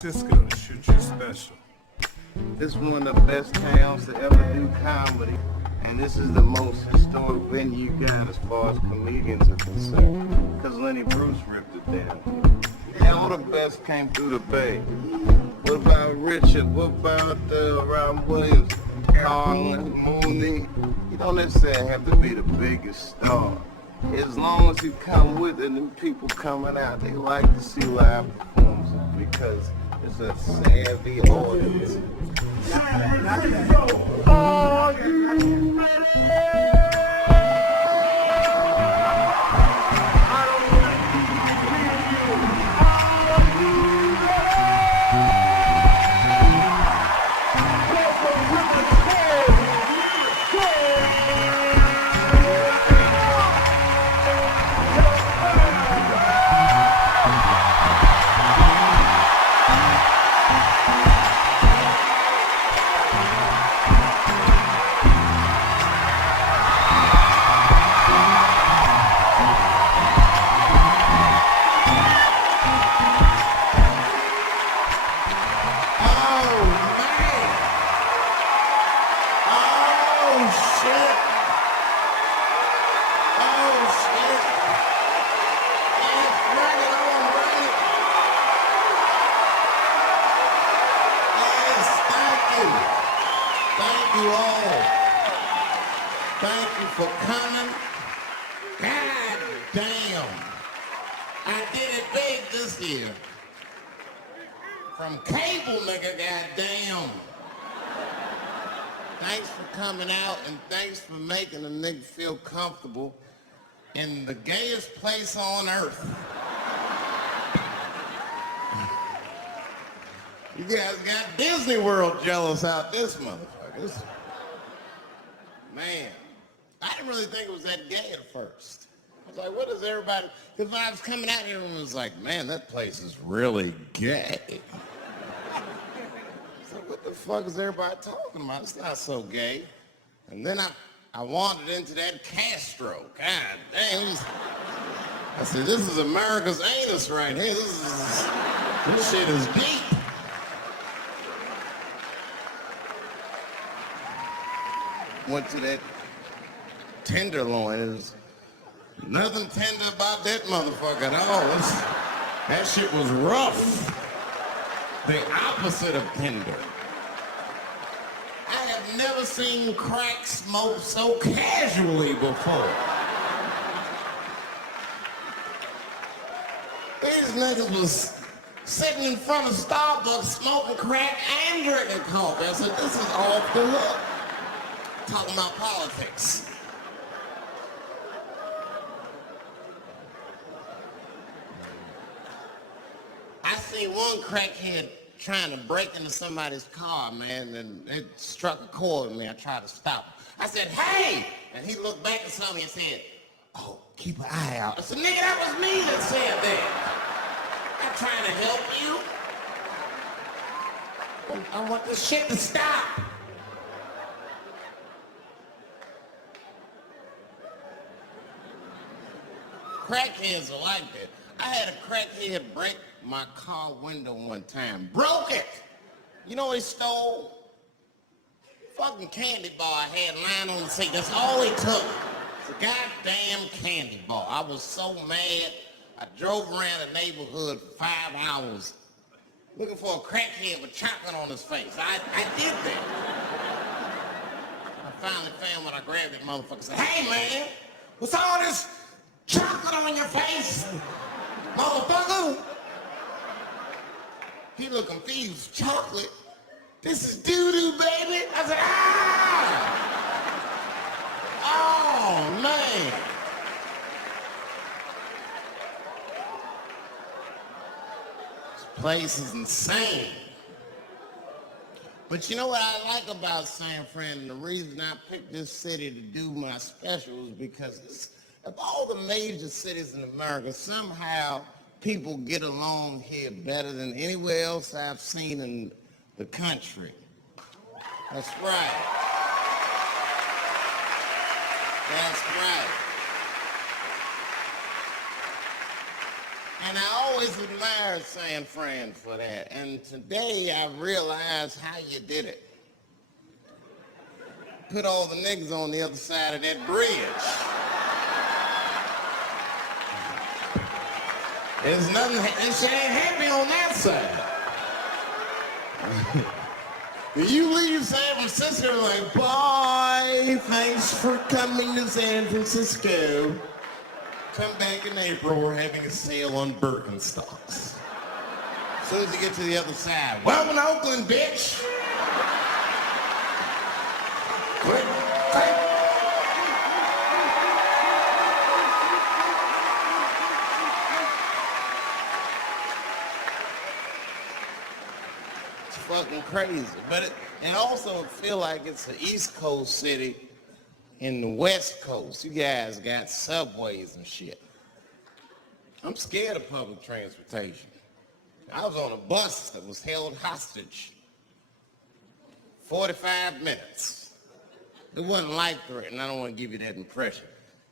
This gonna shoot you special. This is one of the best towns to ever do comedy, and this is the most historic venue you got as far as comedians are concerned. Because Lenny Bruce ripped it down. Yeah, all the best came through the Bay. What about Richard? What about Robin Williams, Carlin, Mooney? You don't necessarily have to be the biggest star. As long as you come with it and people coming out, they like to see live performances because it's a savvy audience. Are you ready? For coming. God damn. I did it big this year. From cable, nigga, goddamn. Thanks for coming out and thanks for making a nigga feel comfortable in the gayest place on earth. You guys got Disney World jealous out this motherfucker. Man. I didn't really think it was that gay at first. I was like, what is everybody... Because when I was coming out here, everyone was like, man, that place is really gay. So what the fuck is everybody talking about? It's not so gay. And then I wandered into that Castro. God damn. I said, this is America's anus right here. This shit is deep. Went to that Tenderloin. Is nothing tender about that motherfucker at all. That shit was rough. The opposite of tender. I have never seen crack smoke so casually before. These niggas was sitting in front of Starbucks smoking crack and drinking coffee. I said, this is off the hook. Talking about politics. I seen one crackhead trying to break into somebody's car, man, and it struck a chord with me. I tried to stop him. I said, hey! And he looked back at something and said, oh, keep an eye out. I said, nigga, that was me that said that. I'm trying to help you. I want this shit to stop. Crackheads are like that. I had a crackhead break my car window one time. Broke it! You know what he stole? Fucking candy bar I had lying on the seat. That's all he took. It's a goddamn candy bar. I was so mad. I drove around the neighborhood for 5 hours looking for a crackhead with chocolate on his face. I did that. I finally found when I grabbed that motherfucker and said, hey man, what's all this chocolate on your face, motherfucker? He looked confused. Chocolate? This is doo-doo, baby. I said, ah! Oh, man. This place is insane. But you know what I like about San Fran, and the reason I picked this city to do my special is because it's, of all the major cities in America, somehow people get along here better than anywhere else I've seen in the country. That's right. That's right. And I always admired San Fran for that, and today I realized how you did it. Put all the niggas on the other side of that bridge. There's nothing, and she ain't happy on that side. You leave San Francisco like, bye, thanks for coming to San Francisco. Come back in April, we're having a sale on Birkenstocks. As soon as you get to the other side, welcome to Oakland, bitch. Click, click. It's fucking crazy, but it also feel like it's an East Coast city in the West Coast. You guys got subways and shit. I'm scared of public transportation. I was on a bus that was held hostage 45 minutes. It wasn't life-threatening. I don't want to give you that impression.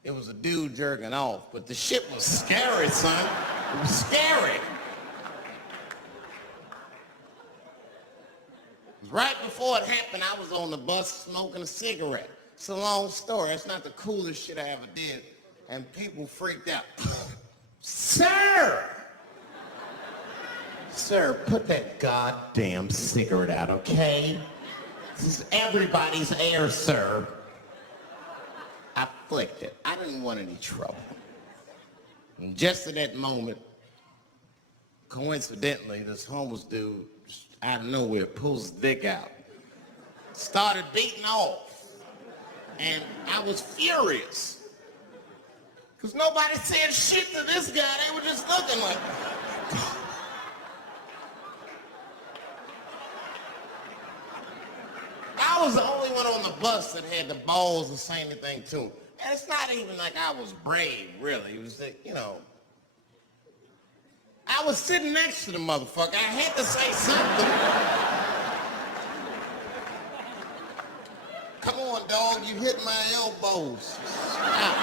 It was a dude jerking off, but the shit was scary, son. It was scary. Right before it happened, I was on the bus smoking a cigarette. It's a long story. It's not the coolest shit I ever did. And people freaked out. Sir! Sir, put that goddamn cigarette out, okay? This is everybody's air, sir. I flicked it. I didn't want any trouble. And just at that moment, coincidentally, this homeless dude, out of nowhere, pulls his dick out. Started beating off. And I was furious. Because nobody said shit to this guy. They were just looking like, I was the only one on the bus that had the balls to say anything to him. And it's not even like I was brave, really. It was like, you know, I was sitting next to the motherfucker. I had to say something. Come on, dog, you hit my elbows. Stop.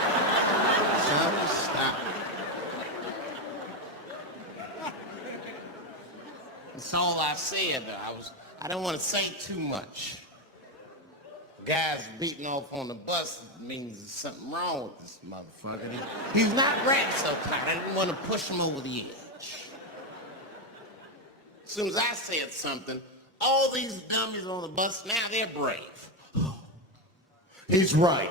Son, stop. That's all I said, though. I don't want to say too much. Guys beating off on the bus means there's something wrong with this motherfucker. He's not wrapped so tight. I didn't want to push him over the edge. As soon as I said something, all these dummies on the bus, now they're brave. He's right.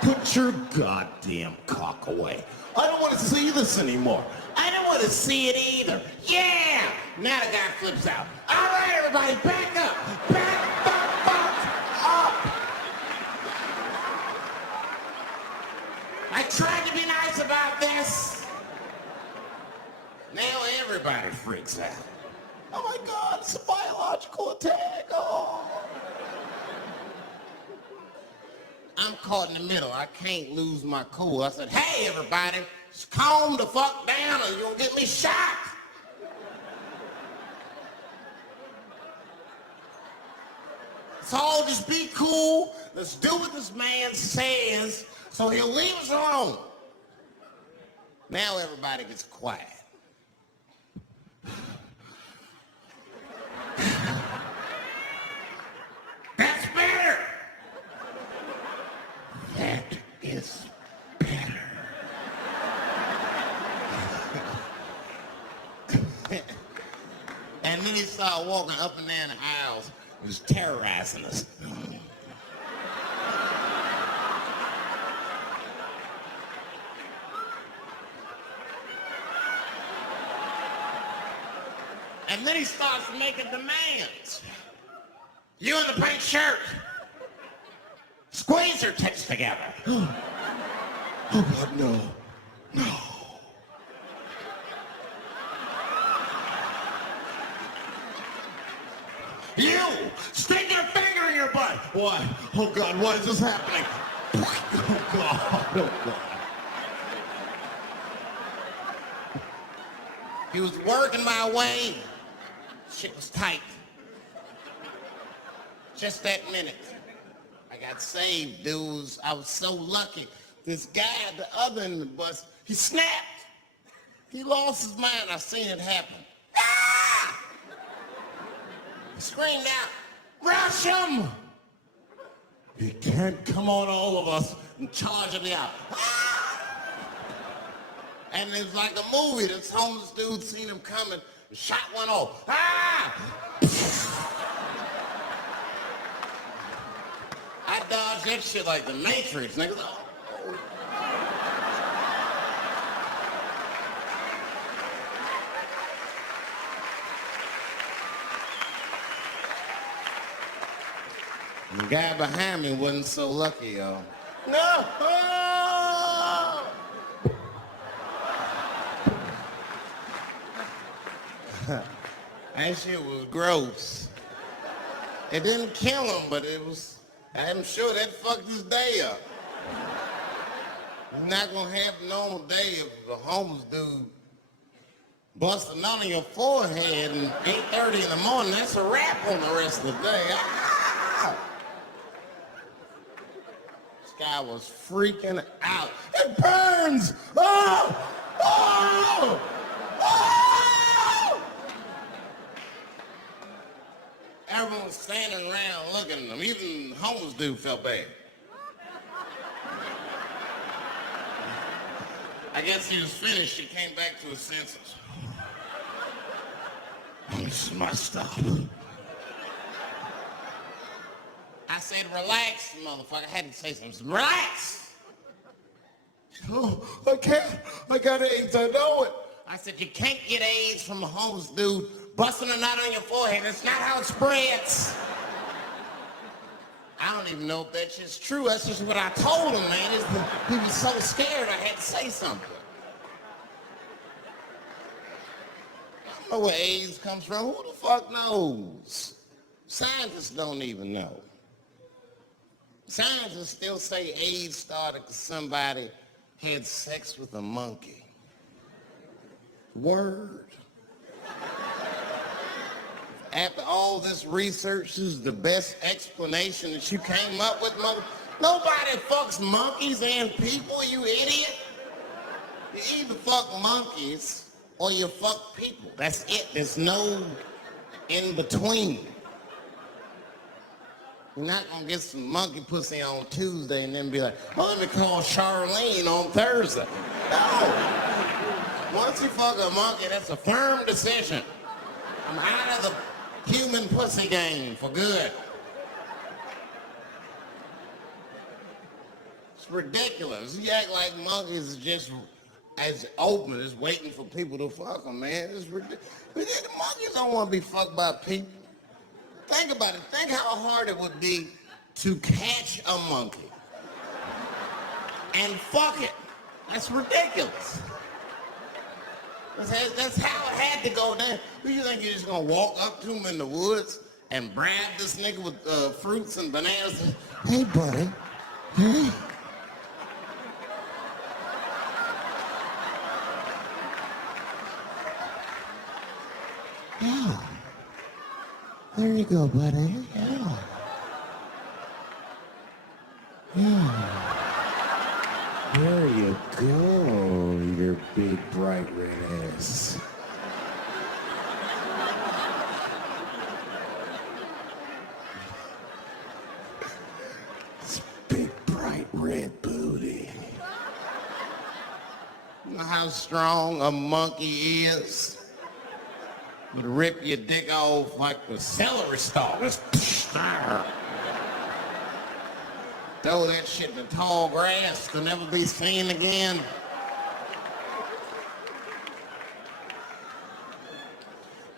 Put your goddamn cock away. I don't want to see this anymore. I don't want to see it either. Yeah! Now the guy flips out. All right, everybody, back up. Back the fuck up. I tried to be nice about this. Now everybody freaks out. Oh my God, it's a biological attack. Oh. I'm caught in the middle. I can't lose my cool. I said, hey, everybody, just calm the fuck down or you're going to get me shot. So just be cool. Let's do what this man says so he'll leave us alone. Now everybody gets quiet. That's better. That is better. And then he started walking up and down the aisles. He was terrorizing us. And then he starts making demands. You in the pink shirt. Squeeze your tits together. Oh God, no. No. You! Stick your finger in your butt! What? Oh God, what is this happening? Oh God, oh God. He was working my way. Shit was tight. Just that minute. I got saved, dudes. I was so lucky. This guy at the other end of the bus, he snapped. He lost his mind. I seen it happen. Ah! He screamed out, "Rush him! He can't come on all of us and charge him out." Ah! And it's like a movie. This homeless dude seen him coming and shot one off. Ah! I dodged that shit like the Matrix, nigga. The guy behind me wasn't so lucky, y'all. No! That shit was gross. It didn't kill him, but I'm sure that fucked his day up. You're not gonna have a normal day if a homeless dude busts a nut on your forehead at 8:30 in the morning. That's a wrap on the rest of the day. Ah! This guy was freaking out. It burns! Oh! Oh! Oh! Everyone was standing around looking at him. Even the homeless dude felt bad. I guess he was finished. He came back to his senses. This is my stuff. I said, relax, motherfucker. I had to say something. Relax! Oh, I can't. I got AIDS. I know it. I said, you can't get AIDS from a homeless dude busting a nut on your forehead. That's not how it spreads. I don't even know if that shit's true. That's just what I told him, man. He was so scared I had to say something. I don't know where AIDS comes from. Who the fuck knows? Scientists don't even know. Scientists still say AIDS started because somebody had sex with a monkey. Word. After all this research, this is the best explanation that you came up with, mother. Nobody fucks monkeys and people, you idiot. You either fuck monkeys or you fuck people. That's it. There's no in between. You're not gonna get some monkey pussy on Tuesday and then be like, oh, let me call Charlene on Thursday. No. Once you fuck a monkey, that's a firm decision. I'm out of the human pussy game for good. It's ridiculous. You act like monkeys are just as open as waiting for people to fuck them, man. It's ridiculous. The monkeys don't want to be fucked by people. Think about it. Think how hard it would be to catch a monkey and fuck it. That's ridiculous. That's how it had to go down. Do you think you're just gonna walk up to him in the woods and brab this nigga with fruits and bananas? And, hey, buddy. Hey. Yeah. There you go, buddy. Yeah. Yeah. There you go, your big bright red ass. It's big bright red booty. You know how strong a monkey is? Would rip your dick off like the celery stalk. Throw that shit in the tall grass to never be seen again.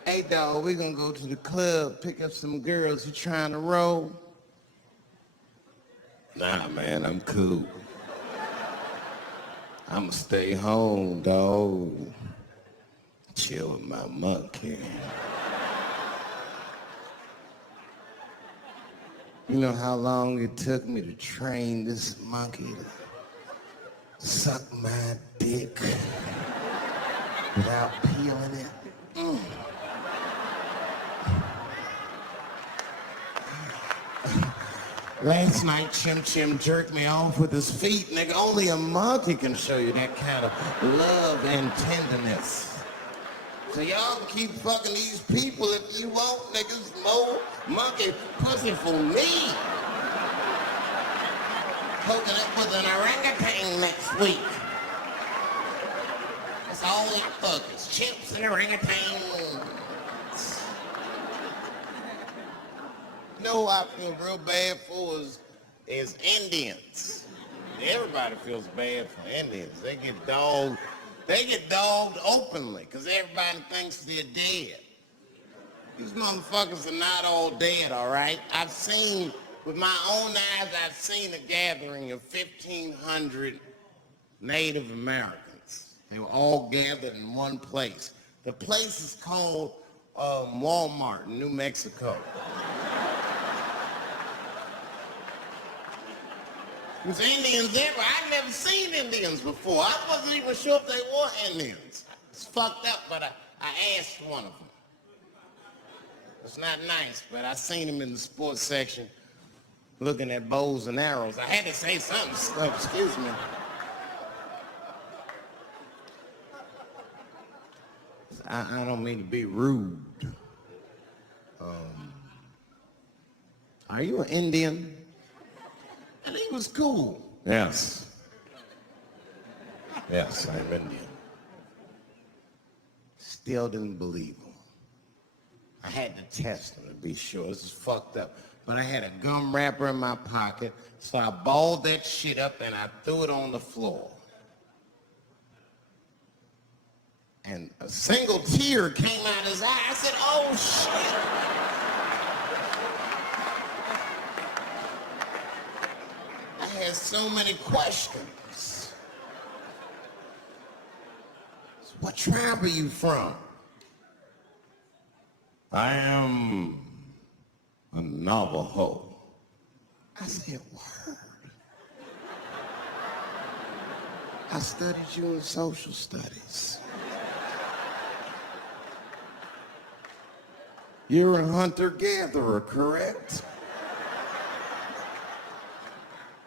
Hey, dog, we gonna go to the club, pick up some girls. You trying to roll? Nah, man, I'm cool. I'ma stay home, dog. Chill with my monkey. You know how long it took me to train this monkey to suck my dick without peeling it? Last night, Chim Chim jerked me off with his feet, nigga. Only a monkey can show you that kind of love and tenderness. So y'all can keep fucking these people if you want, niggas. More monkey pussy for me. Hooking up with an orangutan next week. That's all I fuck is chips and orangutans. You know who I feel real bad for is Indians. Everybody feels bad for Indians. They get dogged openly because everybody thinks they're dead. These motherfuckers are not all dead, all right? I've seen, with my own eyes, I've seen a gathering of 1,500 Native Americans. They were all gathered in one place. The place is called Walmart in New Mexico. There's Indians there, but I've never seen Indians before. I wasn't even sure if they were Indians. It's fucked up, but I asked one of them. It's not nice, but I seen him in the sports section looking at bows and arrows. I had to say something. Excuse me. I don't mean to be rude. Are you an Indian? And he was cool. Yes. Yes, I'm Indian. Still didn't believe him. I had to test him to be sure. This is fucked up. But I had a gum wrapper in my pocket, so I balled that shit up and I threw it on the floor. And a single tear came out his eye. I said, oh shit. I had so many questions. What tribe are you from? I am a Navajo. I said, word. I studied you in social studies. You're a hunter-gatherer, correct?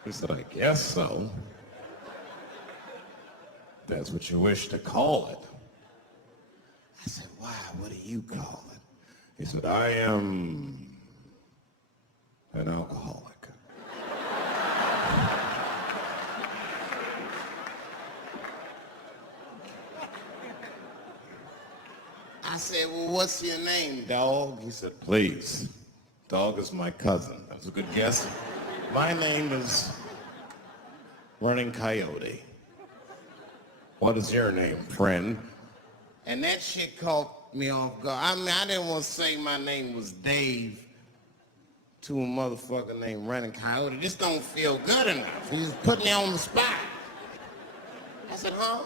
He said, I guess so. That's what you wish to call it. I said, why? What do you call it? He said, I am an alcoholic. I said, well, what's your name, dog? He said, please. Dog is my cousin. That was a good guess. My name is Running Coyote. What is your name, friend? And that shit caught me off guard. I mean, I didn't want to say my name was Dave to a motherfucker named Running Coyote. This don't feel good enough. He just put me on the spot. I said, huh?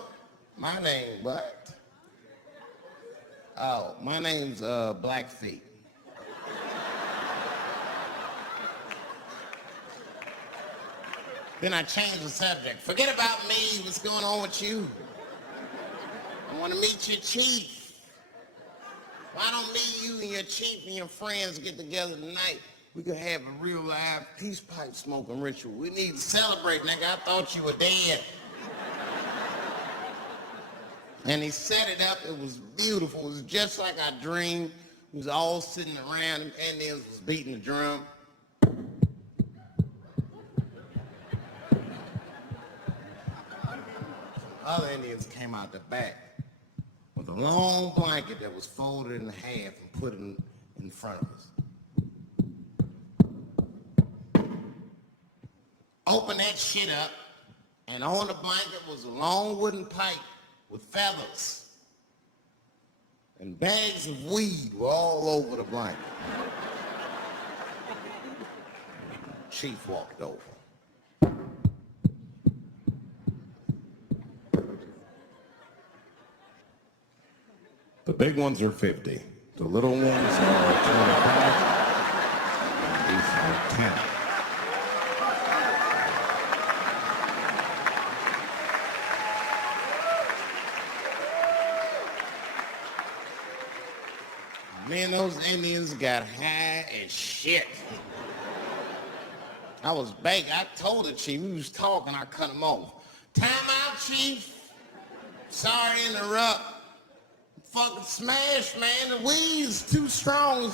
My name, what? Oh, my name's Blackfeet. Then I changed the subject. Forget about me. What's going on with you? I want to meet your chief. Why don't me, you, and your chief and your friends get together tonight? We could have a real live peace pipe smoking ritual. We need to celebrate, nigga. I thought you were dead. And he set it up. It was beautiful. It was just like I dreamed. We was all sitting around. And Indians was beating the drum. Other Indians came out the back with a long blanket that was folded in half and put it in front of us. Open that shit up, and on the blanket was a long wooden pipe with feathers. And bags of weed were all over the blanket. Chief walked over. The big ones are 50. The little ones are 25. These are 10. Man, those Indians got high as shit. I was begging. I told the chief, he was talking, I cut him off. Time out, chief. Sorry to interrupt. Fucking smash, man. The weed's too strong.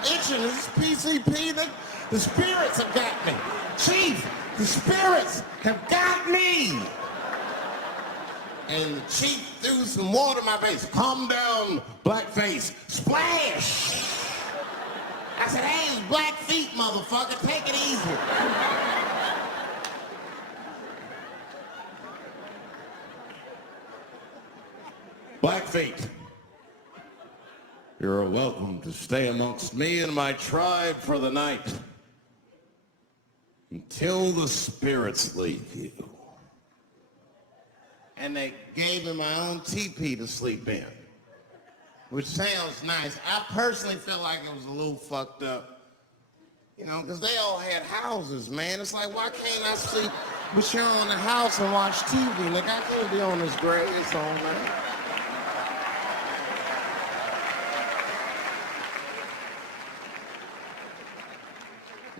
It's itching. This PCP. The spirits have got me. Chief, the spirits have got me. And the chief threw some water in my face. Calm down, blackface. Splash! I said, hey, it's black feet, motherfucker. Take it easy. Black feet. You're welcome to stay amongst me and my tribe for the night until the spirits leave you. And they gave me my own teepee to sleep in, which sounds nice. I personally felt like it was a little fucked up, you know, because they all had houses, man. It's like, why can't I sleep with you in the house and watch TV? Like, I can't be on this gray song, man.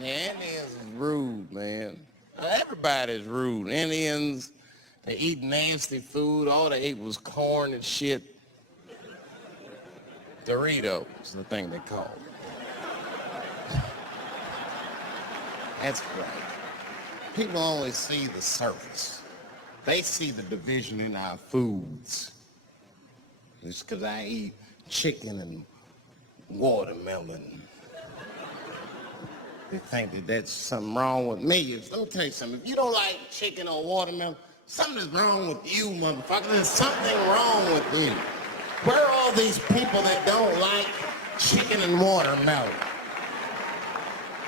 Yeah, Indians is rude, man. Everybody's rude. Indians, they eat nasty food. All they ate was corn and shit. Doritos is the thing they call it. That's right. People only see the surface. They see the division in our foods. It's because I eat chicken and watermelon. They think that that's something wrong with me. Let me tell you something. If you don't like chicken or watermelon, something's wrong with you, motherfucker. There's something wrong with you. Where are all these people that don't like chicken and watermelon?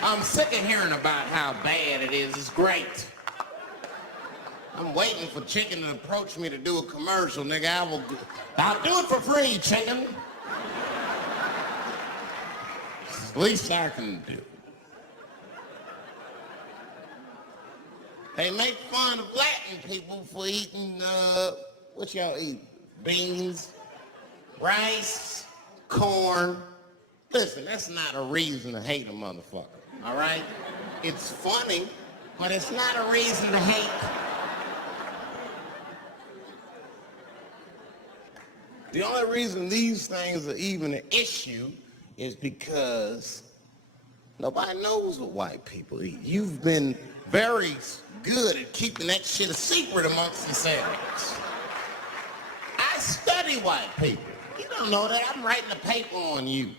I'm sick of hearing about how bad it is. It's great. I'm waiting for chicken to approach me to do a commercial, nigga. I'll do it for free, chicken. It's the least I can do. They make fun of Latin people for eating, what y'all eat? Beans, rice, corn. Listen, that's not a reason to hate a motherfucker, all right? It's funny, but it's not a reason to hate. The only reason these things are even an issue is because nobody knows what white people eat. You've been very good at keeping that shit a secret amongst yourselves. I study white people. You don't know that. I'm writing a paper on you.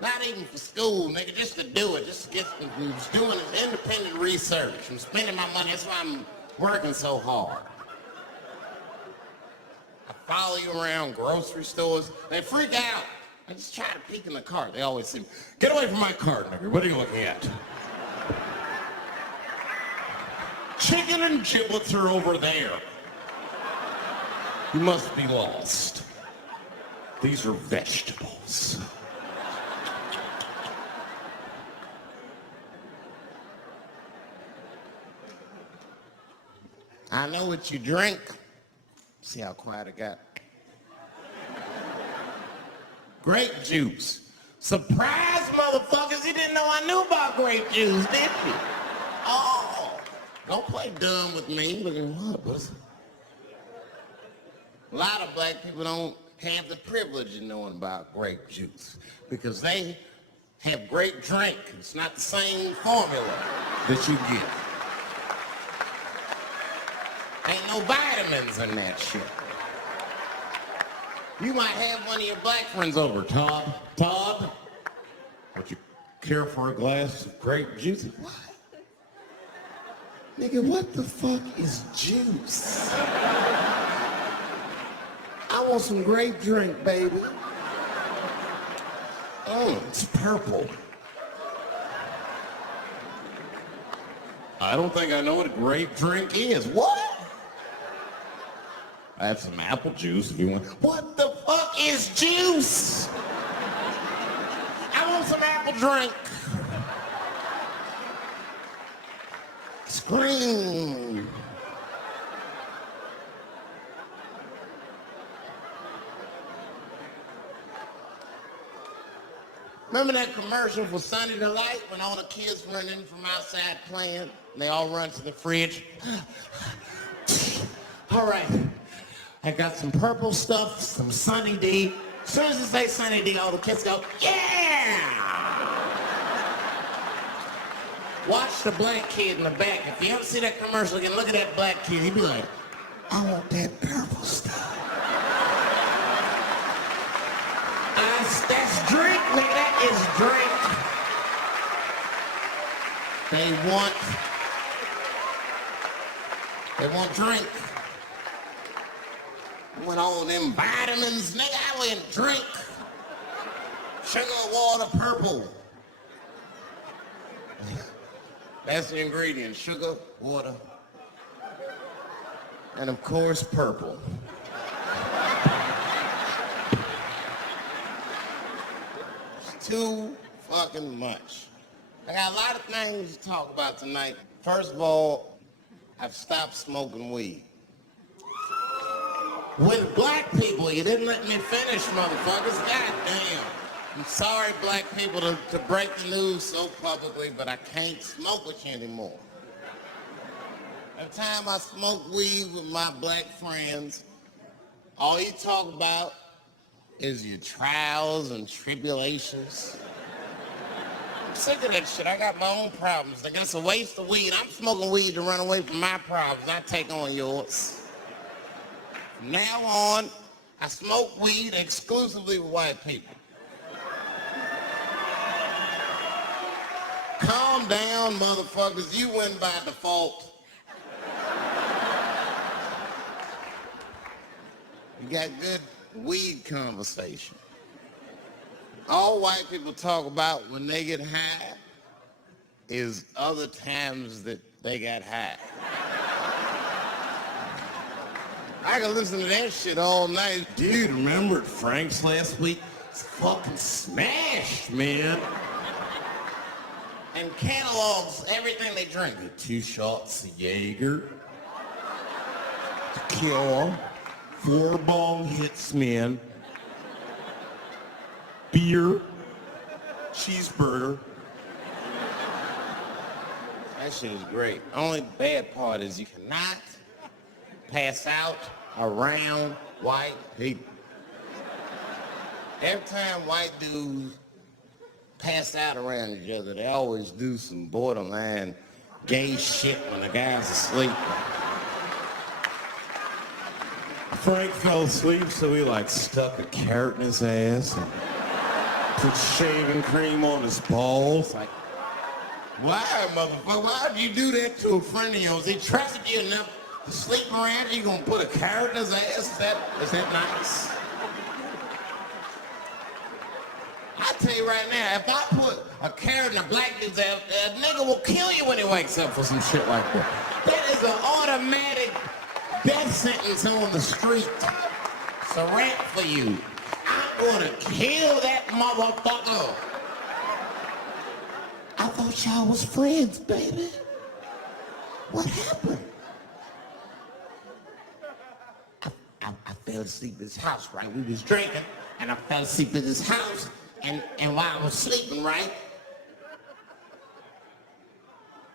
Not even for school, nigga, just to do it. Just to get doing independent research. I'm spending my money. That's why I'm working so hard. I follow you around grocery stores. They freak out. I just try to peek in the cart. They always say, get away from my cart, nigga. What are you looking at? Chicken and giblets are over there. You must be lost. These are vegetables. I know what you drink. See how quiet it got? Grape juice. Surprise, motherfuckers, you didn't know I knew about grape juice, did you? Oh, don't play dumb with me. Look at what? A lot of black people don't have the privilege of knowing about grape juice because they have grape drink. It's not the same formula that you get. Ain't no vitamins in that shit. You might have one of your black friends over, Todd. Todd, would you care for a glass of grape juice? What? Nigga, what the fuck is juice? I want some grape drink, baby. Oh, it's purple. I don't think I know what a grape drink is. What? I have some apple juice if you want. What the fuck is juice? I want some apple drink. Scream. Remember that commercial for Sunny Delight when all the kids run in from outside playing and they all run to the fridge? All right, I got some purple stuff, some Sunny D. As soon as you say Sunny D, all the kids go, yeah! Watch the black kid in the back. If you ever see that commercial again, look at that black kid. He'd be like, I want that purple stuff. That's drink, nigga. That is drink. They want drink. I want all them vitamins, nigga. I want drink. Sugar, water, purple. That's the ingredient, sugar, water, and of course, purple. It's too fucking much. I got a lot of things to talk about tonight. First of all, I've stopped smoking weed. With black people, you didn't let me finish, motherfuckers. God damn. I'm sorry, black people, to break the news so publicly, but I can't smoke with you anymore. Every time I smoke weed with my black friends, all you talk about is your trials and tribulations. I'm sick of that shit. I got my own problems. I guess it's a waste of weed. I'm smoking weed to run away from my problems. I take on yours. From now on, I smoke weed exclusively with white people. Calm down, motherfuckers. You win by default. You got good weed conversation. All white people talk about when they get high is other times that they got high. I can listen to that shit all night. Dude, remember at Frank's last week? It's fucking smashed, man. And catalogs everything they drink. 2 shots of Jaeger, tequila, 4 bong hits, man, beer, cheeseburger. That shit is great. Only bad part is you cannot pass out around white people. Every time white dudes pass out around each other, they always do some borderline gay shit when the guy's asleep. Frank fell asleep, so he stuck a carrot in his ass and put shaving cream on his balls. Why, motherfucker? Why'd you do that to a friend of yours? He trusted you enough to sleep around you, gonna put a carrot in his ass? Is that nice? I tell you right now, if I put a carrot in a black dude's ass, a nigga will kill you when he wakes up for some shit like that. That is an automatic death sentence on the street. It's a rap for you. I'm gonna kill that motherfucker. I thought y'all was friends, baby. What happened? I fell asleep at his house, right? We was drinking, and I fell asleep at his house. And while I was sleeping, right?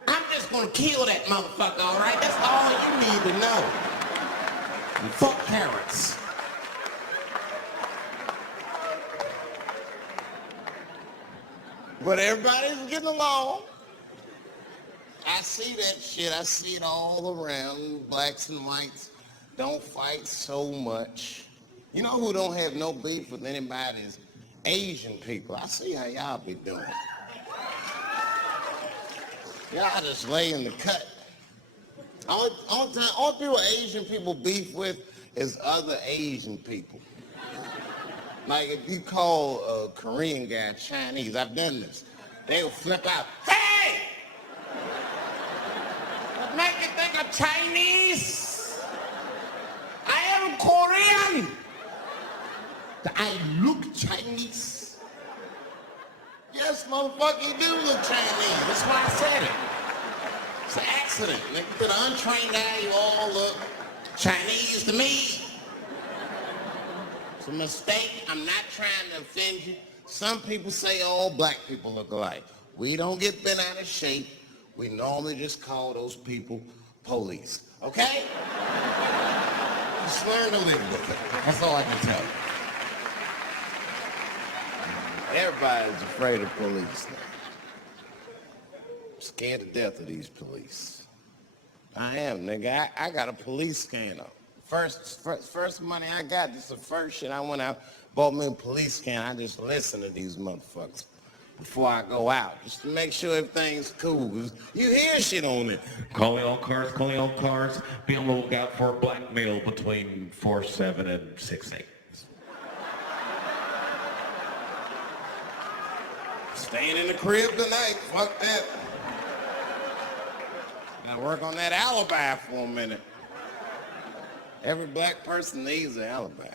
I'm just gonna kill that motherfucker, all right? That's all you need to know. And fuck carrots. But everybody's getting along. I see that shit. I see it all around. Blacks and whites don't fight so much. You know who don't have no beef with anybody is Asian people. I see how y'all be doing. Y'all just lay in the cut. Only people Asian people beef with is other Asian people. Like if you call a Korean guy Chinese, I've done this. They'll flip out. Hey! What make you think of Chinese? I am Korean. I look Chinese. Yes, motherfucker, you do look Chinese. That's why I said it. It's an accident. To the untrained eye, you all look Chinese to me. It's a mistake. I'm not trying to offend you. Some people say all black people look alike. We don't get bent out of shape. We normally just call those people police. Okay? Just learn to live with it. That's all I can tell you. Everybody's afraid of police now. Scared to death of these police. I am, nigga. I got a police scanner. First money I got, this is the first shit I went out, bought me a police scanner. I just listen to these motherfuckers before I go out, just to make sure everything's cool. You hear shit on it. Calling all cars, be on the lookout for black male between 4'7" and 6'8". Staying in the crib tonight, fuck that. Gotta work on that alibi for a minute. Every black person needs an alibi.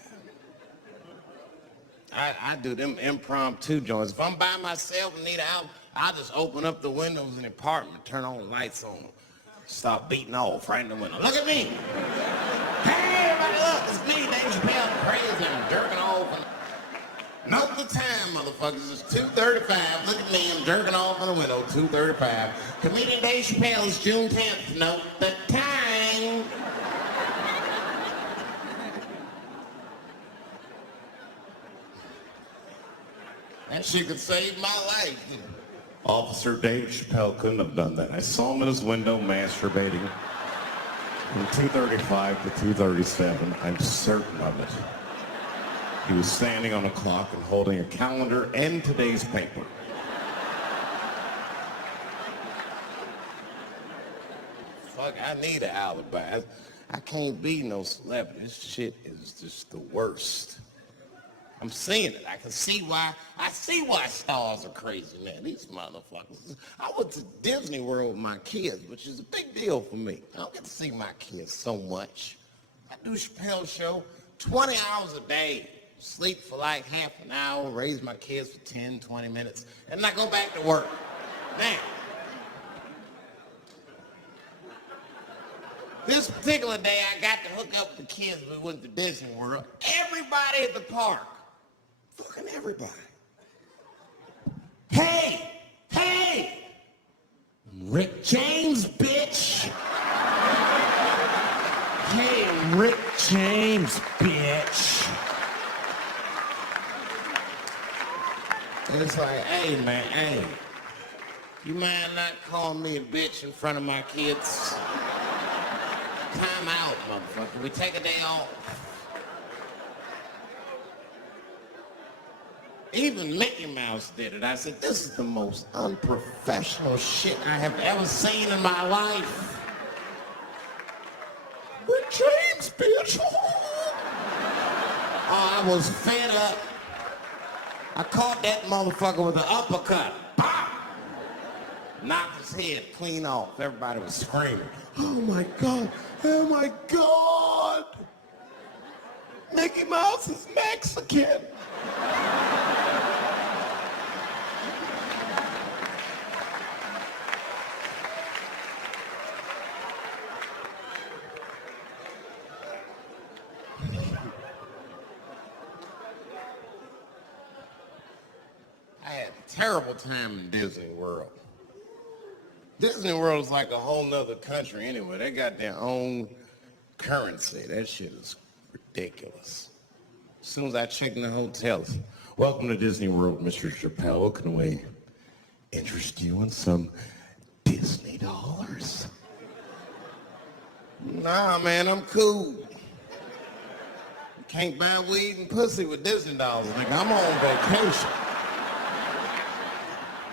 I do them impromptu joints. If I'm by myself and need an alibi, I'll just open up the windows in the apartment, turn all the lights on, start beating off right in the window. Look at me. Hey, everybody, look, it's me, Dave Chappelle, crazy, I'm jerking off. Note the time, motherfuckers. It's 2:35. Look at me, I'm jerking off in the window, 2:35. Comedian Dave Chappelle is June 10th. Note the time. That shit could save my life. Officer Dave Chappelle couldn't have done that. I saw him in his window masturbating from 2:35 to 2:37. I'm certain of it. He was standing on a clock and holding a calendar and today's paper. Fuck, I need an alibi. I can't be no celebrity. This shit is just the worst. I'm seeing it. I see why stars are crazy, man. These motherfuckers. I went to Disney World with my kids, which is a big deal for me. I don't get to see my kids so much. I do Chappelle show 20 hours a day. Sleep for like half an hour, raise my kids for 10, 20 minutes, and then I go back to work. Now, this particular day, I got to hook up with the kids. We went to Disney World. Everybody at the park. Fucking everybody. Hey! Rick James, bitch! Hey, Rick James, bitch! It's like, hey, man, hey. You mind not calling me a bitch in front of my kids? Time out, motherfucker. We take a day off. Even Mickey Mouse did it. I said, this is the most unprofessional shit I have ever seen in my life. Rick James, bitch. Oh, I was fed up. I caught that motherfucker with an uppercut. Bop! Knocked his head clean off. Everybody was screaming. Oh my God! Oh my God! Mickey Mouse is Mexican! I had a terrible time in Disney World. Disney World is like a whole nother country anyway. They got their own currency. That shit is ridiculous. As soon as I check in the hotels, welcome to Disney World, Mr. Chappelle. Can we interest you in some Disney dollars? Nah, man, I'm cool. Can't buy weed and pussy with Disney dollars, nigga. I'm on vacation.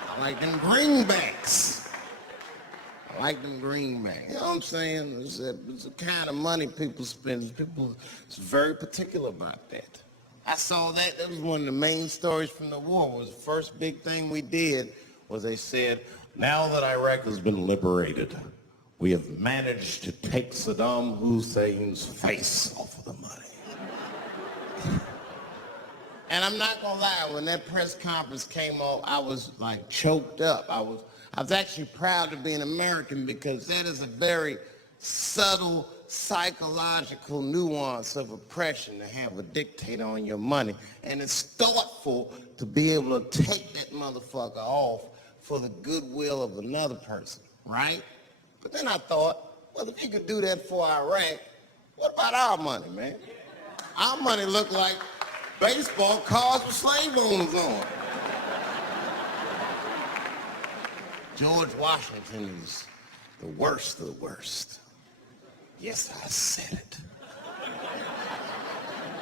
I like them greenbacks. I like them greenbacks. You know what I'm saying? It's the kind of money people spend. People is very particular about that. I saw that. That was one of the main stories from the war. Was the first big thing we did was they said, now that Iraq has been liberated, we have managed to take Saddam Hussein's face off of the money. And I'm not gonna lie, when that press conference came off, I was like choked up. I was actually proud to be an American because that is a very subtle psychological nuance of oppression to have a dictator on your money. And it's thoughtful to be able to take that motherfucker off for the goodwill of another person, right? But then I thought, well, if you could do that for Iraq, what about our money, man? Our money look like baseball cards with slave owners on. George Washington is the worst of the worst. Yes, I said it.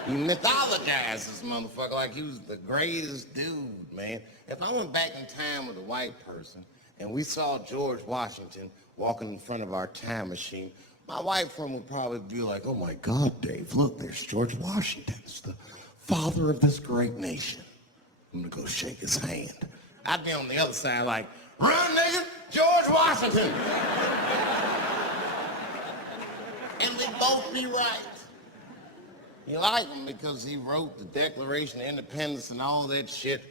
You mythologize this motherfucker like he was the greatest dude, man. If I went back in time with a white person and we saw George Washington walking in front of our time machine, my white friend would probably be like, oh my God, Dave, look, there's George Washington. It's the father of this great nation. I'm gonna go shake his hand. I'd be on the other side like, run, nigga, George Washington. And we'd both be right. You like him because he wrote the Declaration of Independence and all that shit.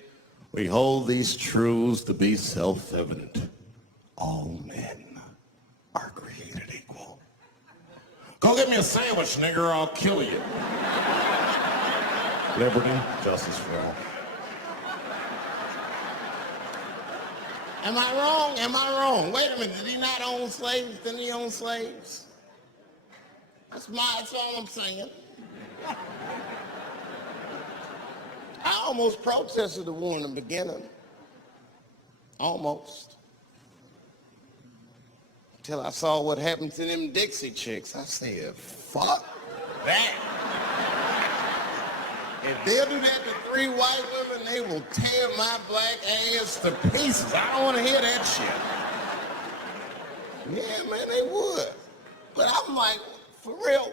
We hold these truths to be self-evident. All men are created equal. Go get me a sandwich, nigger, or I'll kill you. Liberty, justice for all. Am I wrong? Am I wrong? Wait a minute, did he not own slaves? Didn't he own slaves? That's all I'm saying. I almost protested the war in the beginning. Almost. Until I saw what happened to them Dixie chicks. I said, fuck that. If they'll do that to 3 white women, they will tear my black ass to pieces. I don't want to hear that shit. Yeah, man, they would. But I'm like, for real,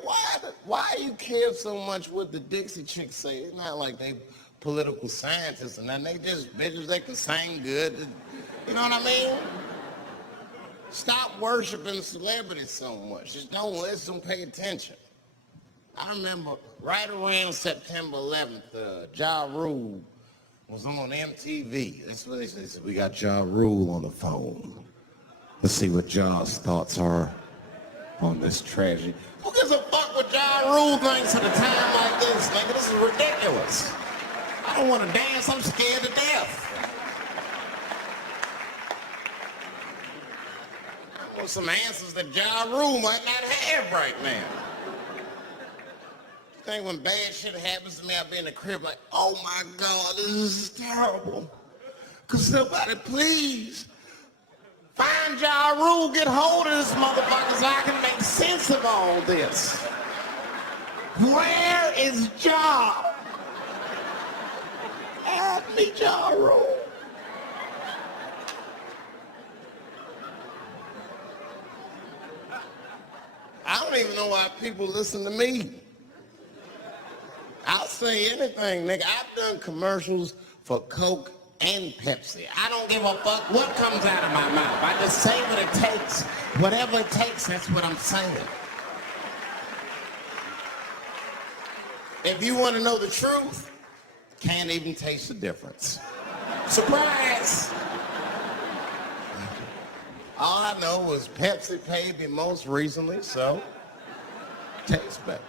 why you care so much what the Dixie chicks say? It's not like they political scientists and nothing. They just bitches that can sing good. You know what I mean? Stop worshiping celebrities so much. Just don't listen, pay attention. I remember right around September 11th, Ja Rule was on MTV. That's what they said. We got Ja Rule on the phone. Let's see what Ja's thoughts are on this tragedy. Who gives a fuck what Ja Rule thinks at a time like this, nigga? This is ridiculous. I don't want to dance. I'm scared to death. I want some answers that Ja Rule might not have right now. I think when bad shit happens to me, I'll be in the crib like, oh my God, this is terrible. Could somebody please find Ja Rule, get hold of this motherfucker so I can make sense of all this. Where is Ja? Add me Ja Rule. I don't even know why people listen to me. I'll say anything, nigga. I've done commercials for Coke and Pepsi. I don't give a fuck what comes out of my mouth. I just say what it takes. Whatever it takes, that's what I'm saying. If you want to know the truth, can't even taste the difference. Surprise! All I know was Pepsi paid me most recently, so tastes better.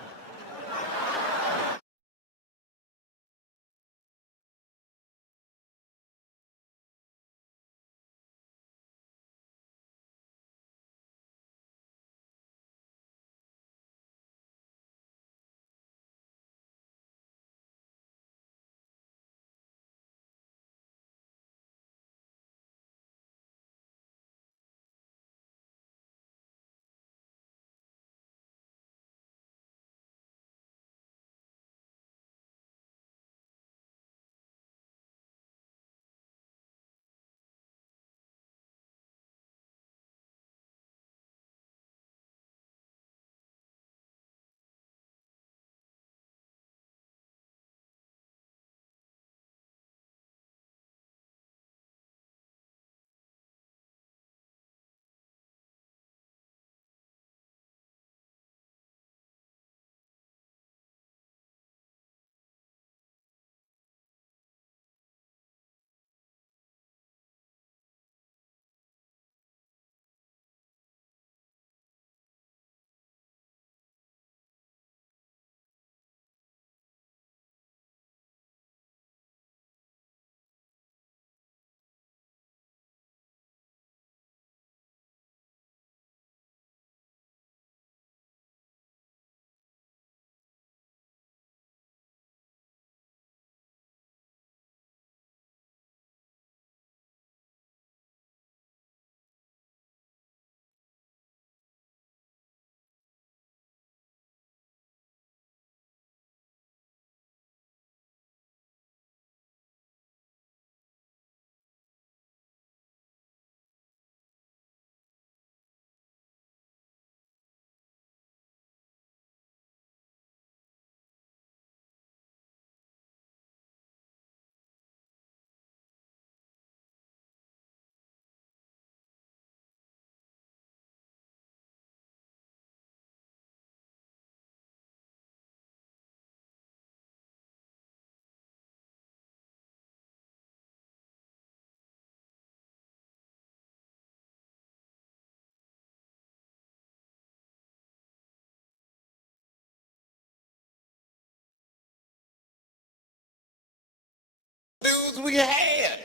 excuses we had.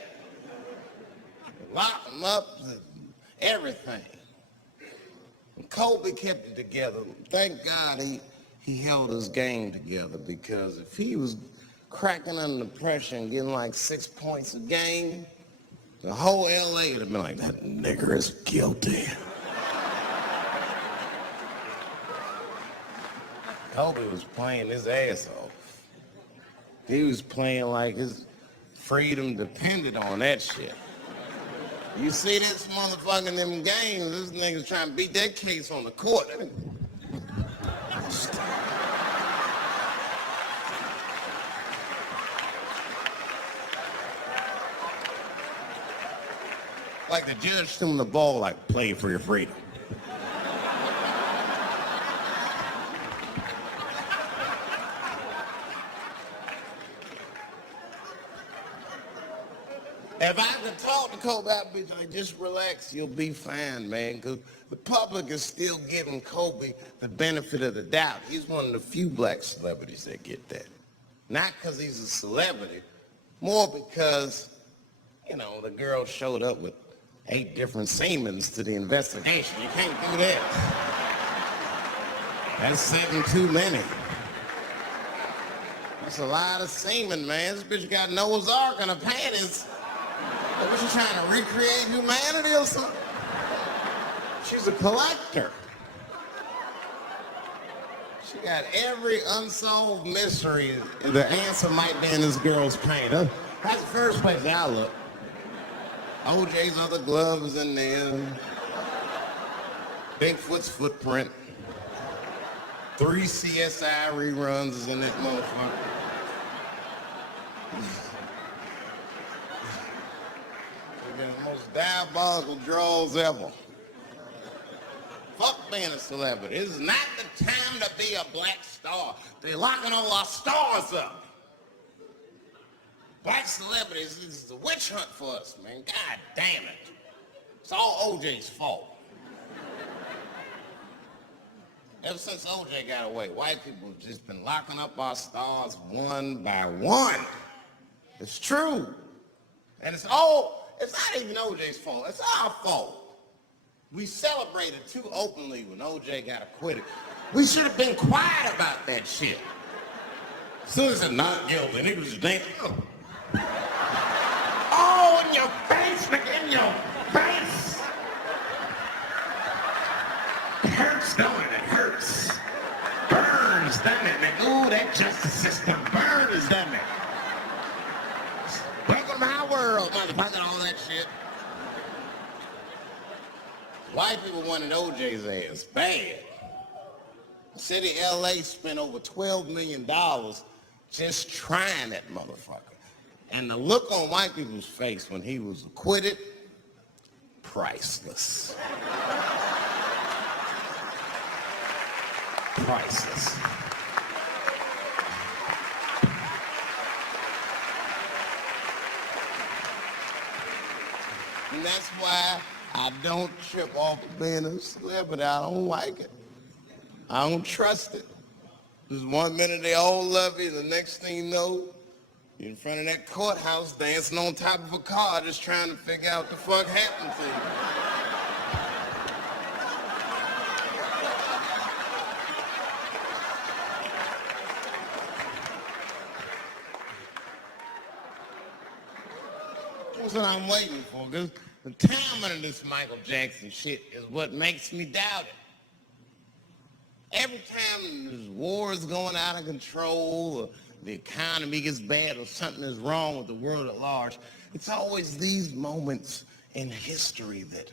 Lock them up, everything. And Kobe kept it together. Thank God he held his game together, because if he was cracking under pressure and getting like 6 points a game, the whole LA would have been like, that nigger is guilty. Kobe was playing his ass off. He was playing like his freedom depended on that shit. You see this motherfucker in them games, this nigga's trying to beat that case on the court. Like the judge threw him the ball, like, play for your freedom. If I could talk to Kobe, I'd be like, just relax, you'll be fine, man, because the public is still giving Kobe the benefit of the doubt. He's one of the few black celebrities that get that. Not because he's a celebrity, more because, you know, the girl showed up with 8 different semens to the investigation. You can't do that. That's 7 too many. That's a lot of semen, man. This bitch got Noah's Ark in her panties. Was she trying to recreate humanity or something? She's a collector. She got every unsolved mystery. The answer might be in this girl's paint. That's the first place I look. OJ's other glove is in there. Bigfoot's footprint. 3 CSI reruns is in that motherfucker. The most diabolical draws ever. Fuck being a celebrity. This is not the time to be a black star. They're locking all our stars up. Black celebrities, this is a witch hunt for us, man. God damn it. It's all OJ's fault. Ever since OJ got away, white people have just been locking up our stars one by one. It's true. And it's not even OJ's fault. It's our fault. We celebrated too openly when OJ got acquitted. We should have been quiet about that shit. As soon as it's not guilty, niggas was dancing. Oh, in your face, nigga, in your face. It hurts, don't it? It hurts. Burns, doesn't it, nigga? Ooh, that justice system burns, doesn't it? Welcome to my world, motherfucker, all that shit. White people wanted OJ's ass bad. The city of LA spent over $12 million just trying that motherfucker. And the look on white people's face when he was acquitted, priceless. Priceless. And that's why I don't trip off of being a celebrity. I don't like it. I don't trust it. Just one minute they all love you, the next thing you know, you're in front of that courthouse dancing on top of a car just trying to figure out what the fuck happened to you. That's what I'm waiting for, because the timing of this Michael Jackson shit is what makes me doubt it. Every time this war is going out of control, or the economy gets bad, or something is wrong with the world at large, it's always these moments in history that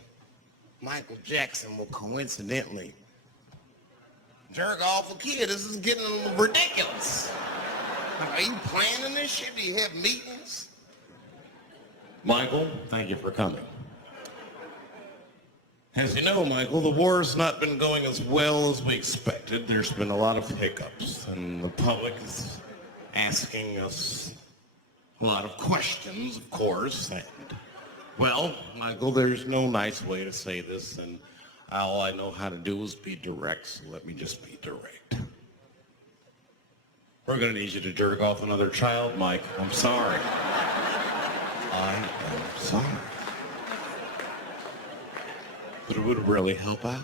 Michael Jackson will coincidentally jerk off a kid. This is getting a little ridiculous. Are you planning this shit? Do you have meetings? Michael, thank you for coming. As you know, Michael, the war has not been going as well as we expected. There's been a lot of hiccups, and the public is asking us a lot of questions, of course. And, well, Michael, there's no nice way to say this, and all I know how to do is be direct, so let me just be direct. We're going to need you to jerk off another child, Mike. I'm sorry. But it would really help out.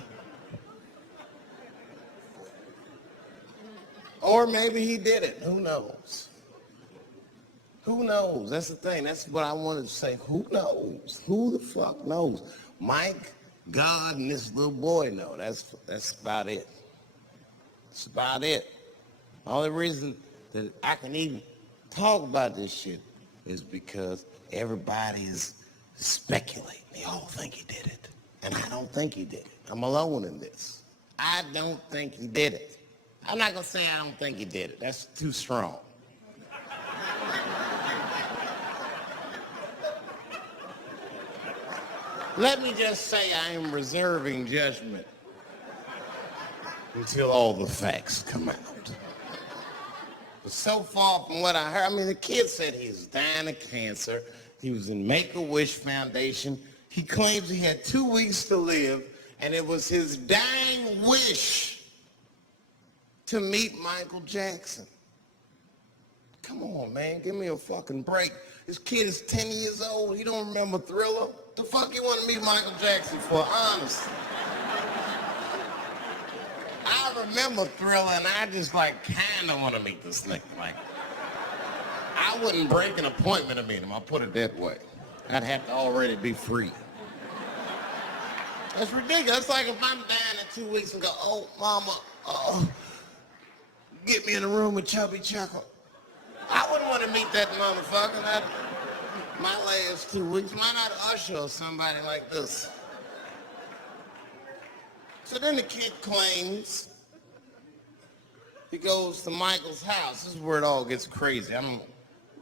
Or maybe he did it. Who knows? Who knows? That's the thing. That's what I wanted to say. Who knows? Who the fuck knows? Mike, God, and this little boy know. That's about it. That's about it. The only reason that I can even talk about this shit is because everybody is speculating. They all think he did it. And I don't think he did it. I'm alone in this. I don't think he did it. I'm not going to say I don't think he did it. That's too strong. Let me just say I am reserving judgment until all the facts come out. But so far from what I heard, I mean, the kid said he was dying of cancer. He was in Make-A-Wish Foundation. He claims he had 2 weeks to live, and it was his dying wish to meet Michael Jackson. Come on, man, give me a fucking break. This kid is 10 years old. He don't remember Thriller. The fuck you want to meet Michael Jackson for, honestly? I remember Thriller, and I just, like, kind of want to meet this nigga. Like, I wouldn't break an appointment to meet him. I'll put it that way. I'd have to already be free. That's ridiculous. It's like if I'm dying in 2 weeks and go, oh, mama, get me in a room with Chubby Chuckle. I wouldn't want to meet that motherfucker. My last 2 weeks, why not Usher or somebody like this? So then the kid claims he goes to Michael's house. This is where it all gets crazy. I'm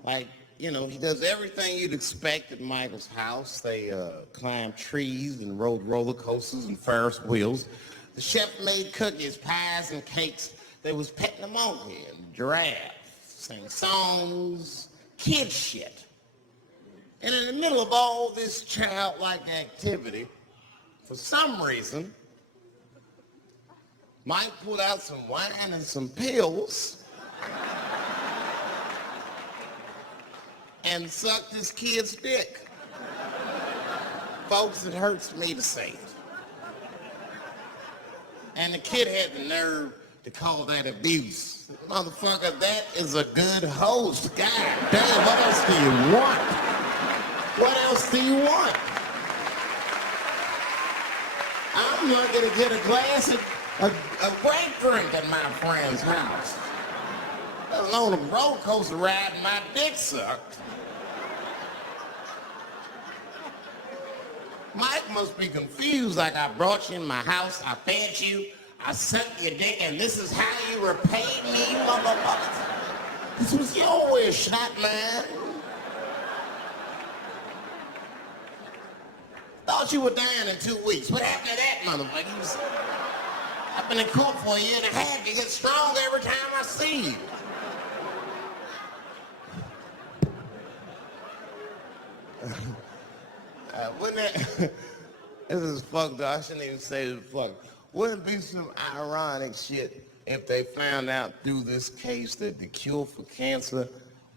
like, you know, he does everything you'd expect at Michael's house. They climbed trees and rode roller coasters and Ferris wheels. The chef made cookies, pies, and cakes. They was petting a monkey and giraffe, sang songs, kid shit. And in the middle of all this childlike activity, for some reason, Mike pulled out some wine and some pills and sucked his kid's dick. Folks, it hurts me to say it. And the kid had the nerve to call that abuse. Motherfucker, that is a good host. God damn, what else do you want? What else do you want? I'm lucky to get a glass of great drink at my friend's house. Let alone a roller coaster ride and my dick sucked. Mike must be confused, like I brought you in my house, I fed you, I sucked your dick, and this is how you repaid me, motherfucker. This was your wish, not mine. Thought you were dying in 2 weeks. What happened to that, motherfucker? I've been in court for a year and a half. You get stronger every time I see you. Wouldn't that... This is fucked up. I shouldn't even say this fucked. Wouldn't it be some ironic shit if they found out through this case that the cure for cancer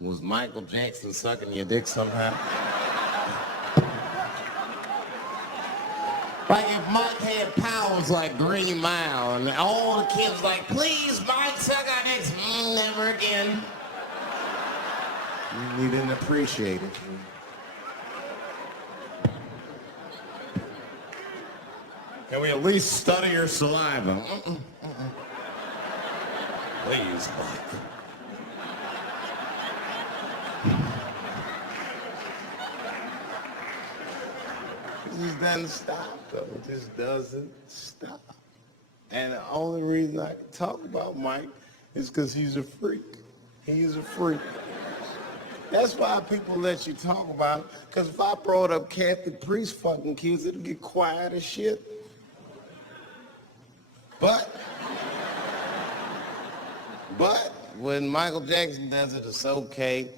was Michael Jackson sucking your dick somehow? Like if Mike had powers like Green Mile and all the kids like, please, Mike, suck our dicks. Never again. You didn't appreciate it. Can we at least study your saliva? Please, Mike. It just doesn't stop, though. It just doesn't stop. And the only reason I can talk about Mike is because he's a freak. He's a freak. That's why people let you talk about him. Because if I brought up Catholic priest fucking kids, it'd get quiet as shit. But when Michael Jackson does it, it's okay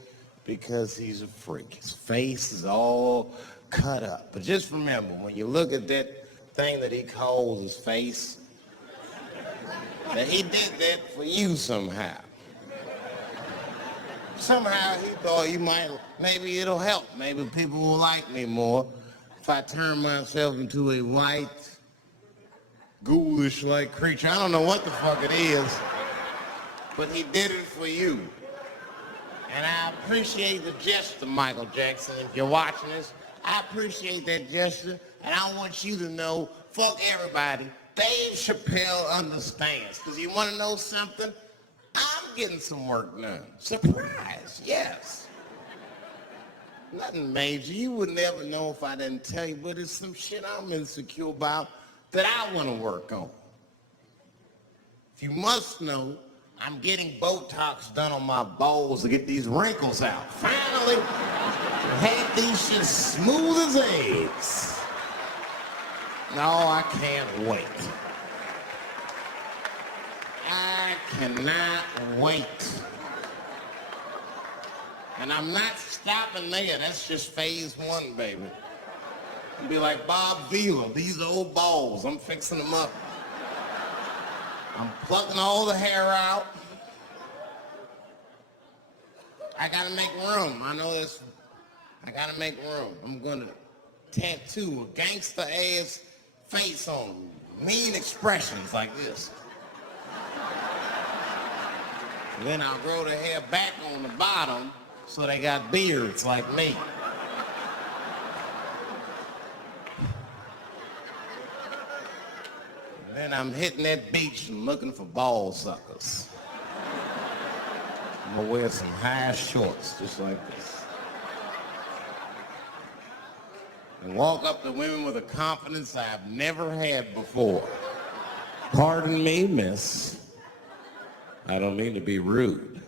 because he's a freak. His face is all cut up. But just remember, when you look at that thing that he calls his face, that he did that for you somehow. Somehow he thought maybe it'll help. Maybe people will like me more if I turn myself into a white, ghoulish-like creature. I don't know what the fuck it is, but he did it for you. And I appreciate the gesture, Michael Jackson. If you're watching this, I appreciate that gesture, and I want you to know, fuck everybody, Dave Chappelle understands. Because you want to know something? I'm getting some work done. Surprise, yes. Nothing major. You would never know if I didn't tell you, but it's some shit I'm insecure about that I want to work on. If you must know, I'm getting Botox done on my balls to get these wrinkles out. Finally, had these shit smooth as eggs. No, I can't wait. I cannot wait. And I'm not stopping there. That's just phase one, baby. I'll be like Bob Vila. These are old balls. I'm fixing them up. I'm plucking all the hair out. I gotta make room. I know this. I gotta make room. I'm gonna tattoo a gangster ass face on them. Mean expressions like this. And then I'll grow the hair back on the bottom so they got beards like me. And then I'm hitting that beach and looking for ball suckers. I'm gonna wear some high shorts just like this. And walk up to women with a confidence I've never had before. Pardon me, miss. I don't mean to be rude.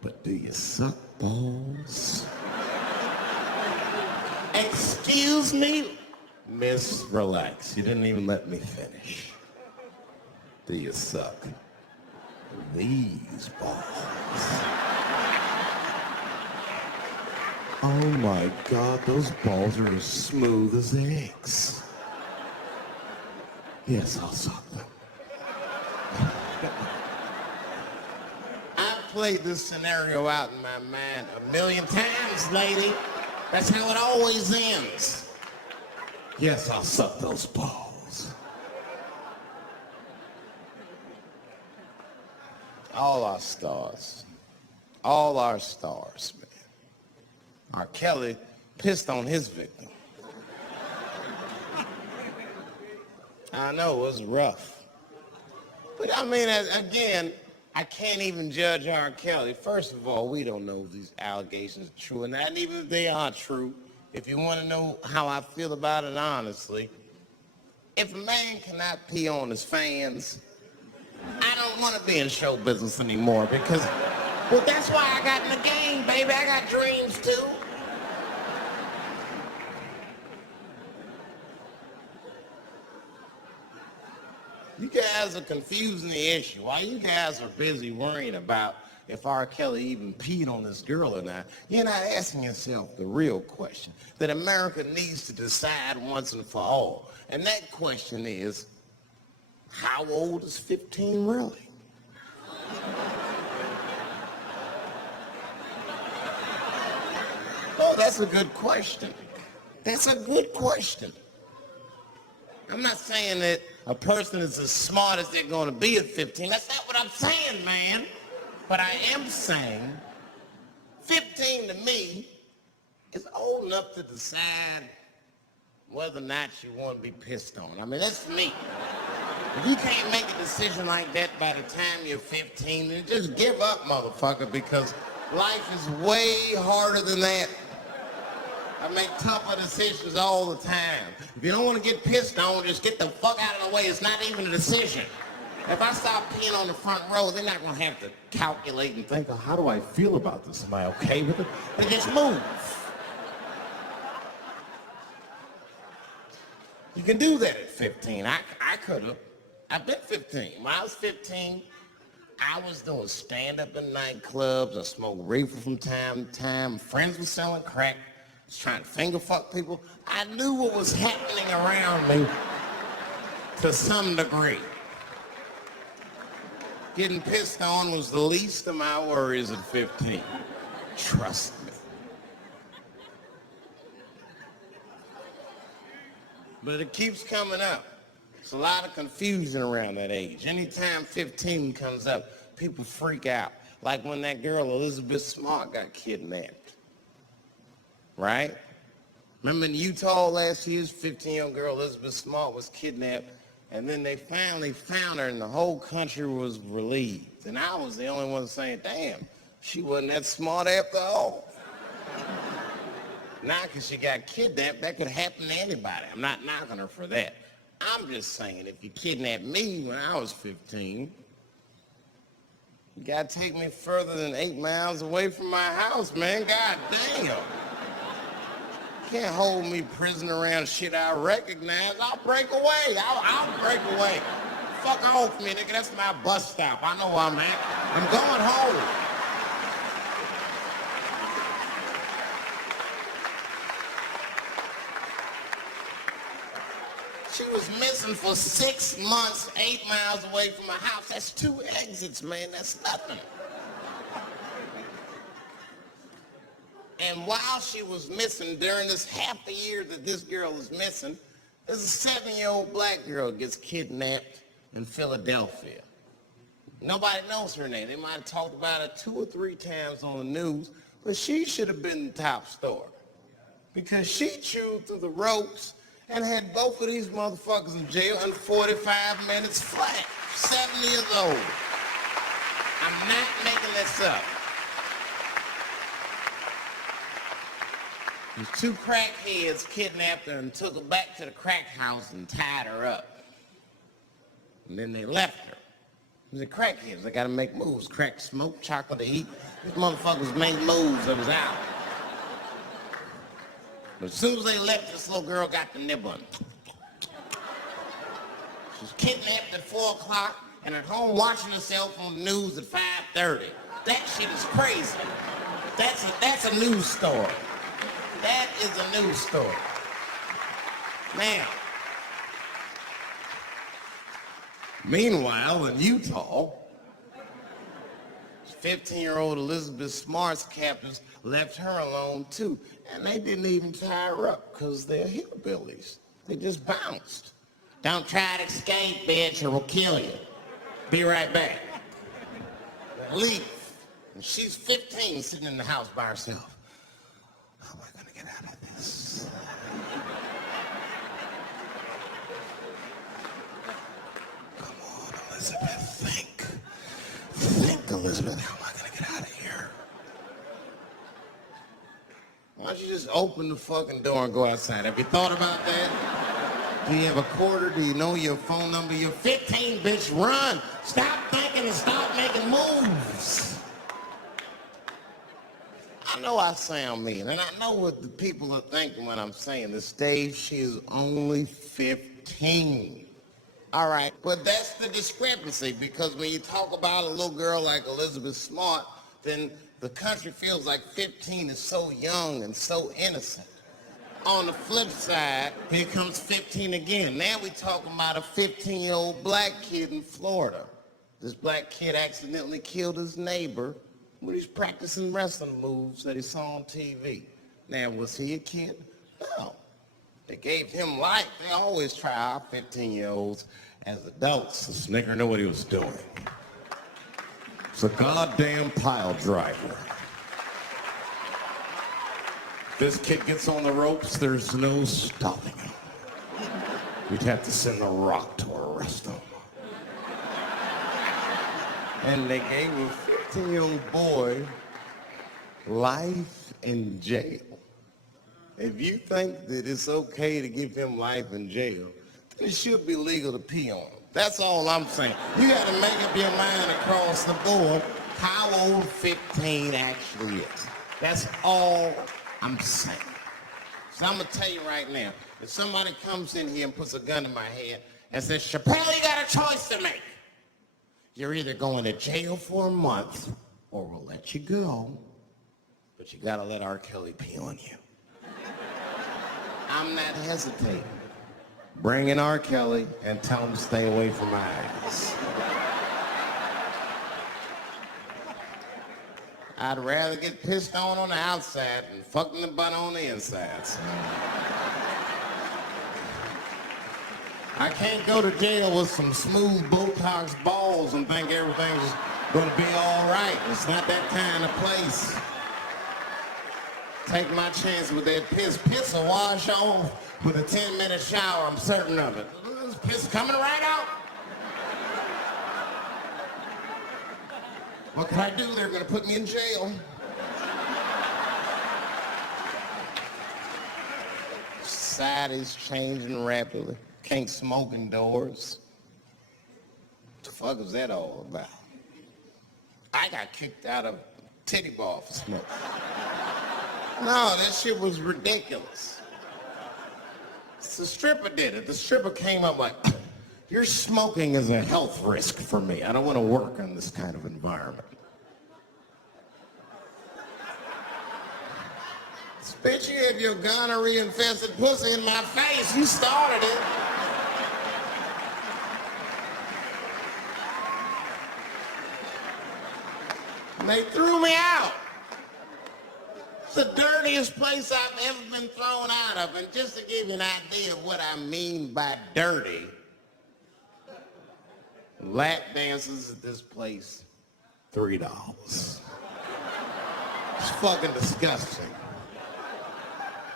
But do you suck balls? Excuse me? Miss, relax. You didn't even let me finish. Do you suck these balls? Oh my God, those balls are as smooth as eggs. Yes, I'll suck them. I've played this scenario out in my mind a million times, lady. That's how it always ends. Yes, I'll suck those balls. All our stars, man. R. Kelly pissed on his victim. I know, it was rough. But I mean, again, I can't even judge R. Kelly. First of all, we don't know if these allegations are true or not. And even if they are true, if you want to know how I feel about it honestly, if a man cannot pee on his fans, I don't want to be in show business anymore because, well, that's why I got in the game, baby. I got dreams too. You guys are confusing the issue. While you guys are busy worrying about if R. Kelly even peed on this girl or not, you're not asking yourself the real question that America needs to decide once and for all. And that question is, how old is 15 really? Oh, that's a good question. That's a good question. I'm not saying that a person is as smart as they're going to be at 15. That's not what I'm saying, man. But I am saying 15 to me is old enough to decide whether or not you want to be pissed on. I mean, that's me. If you can't make a decision like that by the time you're 15, then just give up, motherfucker, because life is way harder than that. I make tougher decisions all the time. If you don't want to get pissed on, just get the fuck out of the way. It's not even a decision. If I start peeing on the front row, they're not going to have to calculate and think, oh, how do I feel about this? Am I okay with it? They just move. You can do that at 15. I could have. I've been 15. When I was 15, I was doing stand-up in nightclubs. I smoked reefer from time to time. Friends were selling crack. I was trying to finger fuck people. I knew what was happening around me to some degree. Getting pissed on was the least of my worries at 15. Trust me. But it keeps coming up. There's a lot of confusion around that age. Anytime 15 comes up, people freak out. Like when that girl, Elizabeth Smart, got kidnapped. Right? Remember in Utah last year, 15-year-old girl, Elizabeth Smart, was kidnapped. And then they finally found her and the whole country was relieved. And I was the only one saying, damn, she wasn't that smart after all. Now, because she got kidnapped, that could happen to anybody. I'm not knocking her for that. I'm just saying, if you kidnapped me when I was 15, you gotta take me further than 8 miles away from my house, man. God damn. You can't hold me prisoner around shit I recognize. I'll break away. I'll break away. Fuck off me, nigga. That's my bus stop. I know where I'm at. I'm going home. She was missing for 6 months, 8 miles away from my house. That's 2 exits, man. That's nothing. And while she was missing, during this half a year that this girl is missing, there's a 7-year-old black girl gets kidnapped in Philadelphia. Nobody knows her name. They might have talked about it 2 or 3 times on the news, but she should have been the top story because she chewed through the ropes and had both of these motherfuckers in jail in 45 minutes flat. 7 years old. I'm not making this up. These 2 crackheads kidnapped her and took her back to the crack house and tied her up. And then they left her. These are crackheads. They gotta make moves. Crack, smoke, chocolate to eat. These motherfuckers made moves. It was out. But as soon as they left, this little girl got the nib on. She was kidnapped at 4 o'clock and at home watching herself on the news at 5:30. That shit is crazy. That's a news story. That is a news story. Now, meanwhile, in Utah, 15-year-old Elizabeth Smart's captors left her alone too. And they didn't even tie her up because they're hillbillies. They just bounced. Don't try to escape, bitch, or we'll kill you. Be right back. Leave. And she's 15 sitting in the house by herself. How am I gonna get out of this? Come on, Elizabeth, think. Think, Elizabeth, how am I gonna get out of here? Why don't you just open the fucking door and go outside? Have you thought about that? Do you have a quarter? Do you know your phone number? You're 15, bitch, run. Stop thinking and start making moves. I know I sound mean, and I know what the people are thinking when I'm saying this. Dave, she is only 15. All right, but that's the discrepancy, because when you talk about a little girl like Elizabeth Smart, then the country feels like 15 is so young and so innocent. On the flip side, here comes 15 again. Now we're talking about a 15-year-old black kid in Florida. This black kid accidentally killed his neighbor when he's practicing wrestling moves that he saw on TV. Now, was he a kid? No. They gave him life. They always try our 15-year-olds as adults. This nigger knew what he was doing. It's a goddamn pile driver. This kid gets on the ropes, there's no stopping him. We'd have to send The Rock to arrest him. And they gave a 15-year-old boy life in jail. If you think that it's okay to give him life in jail, then it should be legal to pee on him. That's all I'm saying. You got to make up your mind across the board how old 15 actually is. That's all I'm saying. So I'm going to tell you right now, if somebody comes in here and puts a gun in my head and says, Chappelle, you got a choice to make. You're either going to jail for a month or we'll let you go, but you got to let R. Kelly pee on you. I'm not hesitating. Bring in R. Kelly and tell him to stay away from my ass. I'd rather get pissed on the outside than fucking the butt on the inside. So. I can't go to jail with some smooth Botox balls and think everything's gonna be all right. It's not that kind of place. Take my chance with that piss. Piss will wash off with a 10-minute shower, I'm certain of it. This piss coming right out. What can I do? They're gonna put me in jail. Society's changing rapidly. Can't smoke indoors. What the fuck is that all about? I got kicked out of titty bar for smoking. No, that shit was ridiculous. The stripper did it. The stripper came up like, your smoking is a health risk for me. I don't want to work in this kind of environment. Bitch, you have your gonorrhea-infested pussy in my face. You started it. And they threw me out. It's the dirtiest place I've ever been thrown out of. And just to give you an idea of what I mean by dirty, lap dances at this place, $3. It's fucking disgusting.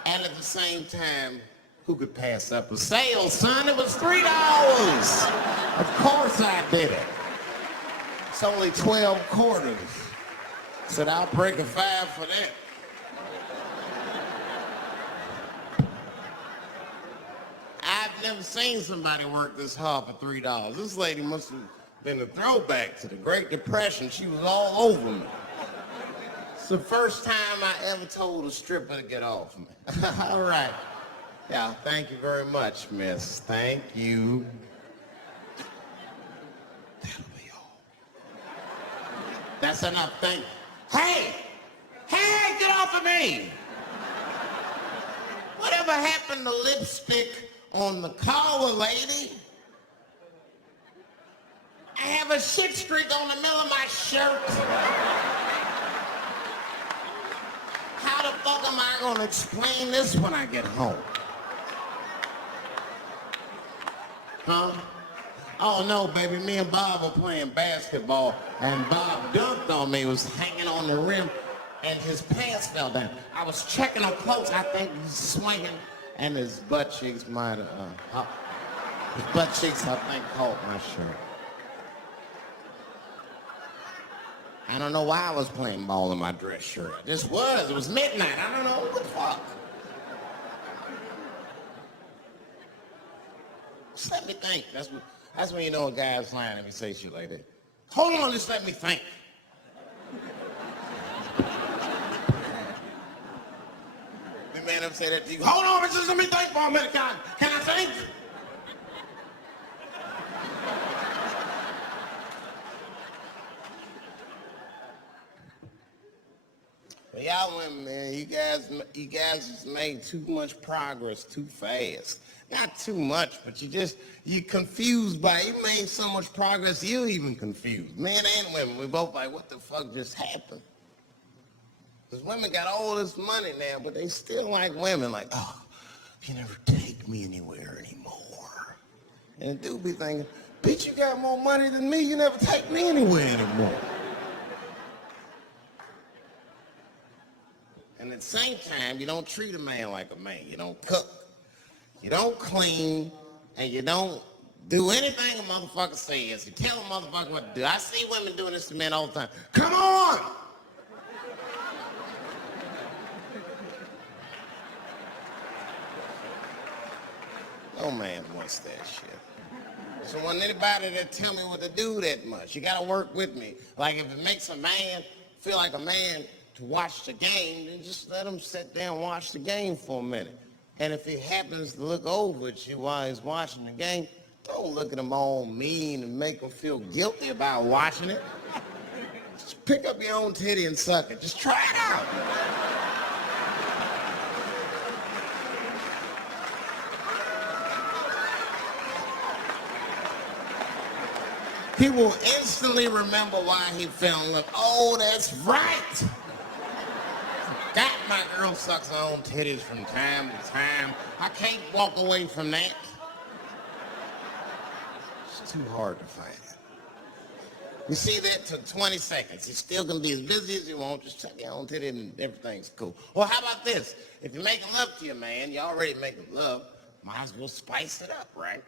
And at the same time, who could pass up a sale, son? It was $3. Of course I did it. It's only 12 quarters. Said I'll break a 5 for that. I've never seen somebody work this hard for $3. This lady must have been a throwback to the Great Depression. She was all over me. It's the first time I ever told a stripper to get off me. All right. Yeah, thank you very much, miss. Thank you. That'll be all. That's enough. Thank you. Hey! Hey, get off of me! Whatever happened to lipstick on the collar, lady? I have a shit streak on the middle of my shirt. How the fuck am I gonna explain this when I get home? Huh? Oh no, baby, me and Bob were playing basketball and Bob dunked on me, was hanging on the rim and his pants fell down. I was checking him close, I think he's swinging and his butt cheeks might have, his butt cheeks I think caught my shirt. I don't know why I was playing ball in my dress shirt. I just was. It was midnight. I don't know. What the fuck? Just let me think. That's when you know a guy's lying and he say shit like that. Hold on, just let me think. The man ever say that to you? Hold on, just let me think for a minute. Can I think? But y'all women, man, you guys just made too much progress too fast. Not too much, but you're confused by it. You made so much progress, you're even confused. Men and women, we both like, what the fuck just happened? Because women got all this money now, but they still like women, like, oh, you never take me anywhere anymore. And dude be thinking, bitch, you got more money than me, you never take me anywhere anymore. And at the same time, you don't treat a man like a man. You don't cook, you don't clean, and you don't do anything a motherfucker says. You tell a motherfucker what to do. I see women doing this to men all the time. Come on! No man wants that shit. So when anybody that tell me what to do that much, you gotta work with me. Like if it makes a man feel like a man to watch the game, then just let him sit there and watch the game for a minute. And if he happens to look over at you while he's watching the game, don't look at him all mean and make him feel guilty about watching it. Just pick up your own titty and suck it. Just try it out. He will instantly remember why he fell in love. Oh, that's right. Got my girl sucks her own titties from time to time. I can't walk away from that. too hard to find. You see that? Took 20 seconds. You're still gonna be as busy as you want. Just tuck your own titty and everything's cool. Well, how about this? If you're making love to your man, you already making love, might as well spice it up, right?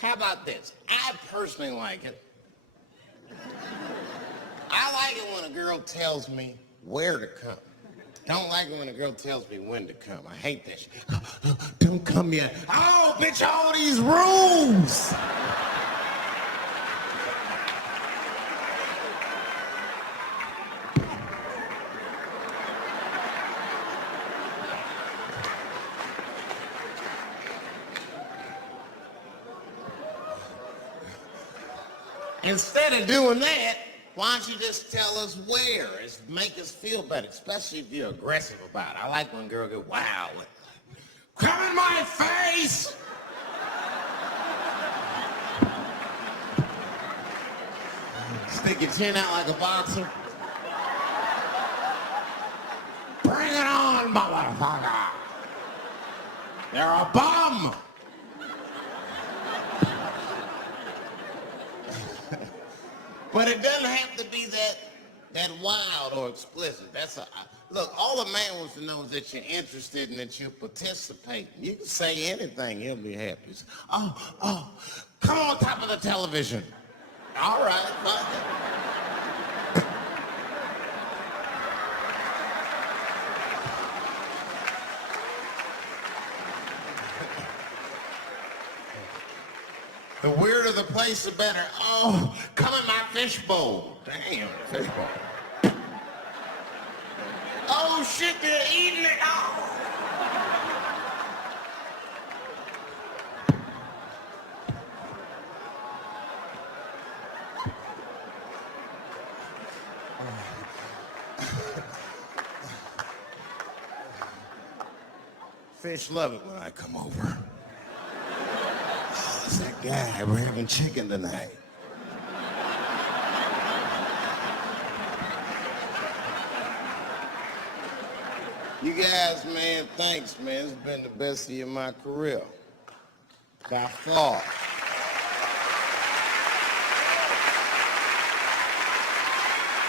How about this? I personally like it. I like it when a girl tells me where to come. Don't like it when a girl tells me when to come. I hate that shit. Don't come yet. Oh, bitch, all these rules. Instead of doing that, why don't you just tell us where? It's make us feel better, especially if you're aggressive about it. I like when a girl goes, wow, come in my face! Stick your chin out like a boxer. Bring it on, motherfucker! You're a bum! But it doesn't have to be that wild or explicit. Look, all a man wants to know is that you're interested and that you participate. You can say anything, he'll be happy. Oh, come on top of the television. All right, fuck it. The weirder the place, the better. Oh, come in my fishbowl. Damn, fishbowl. Oh shit, they're eating it all. Fish love it when I come over. It's that guy. We're having chicken tonight. You guys, man, thanks, man. It's been the best year of my career. By far.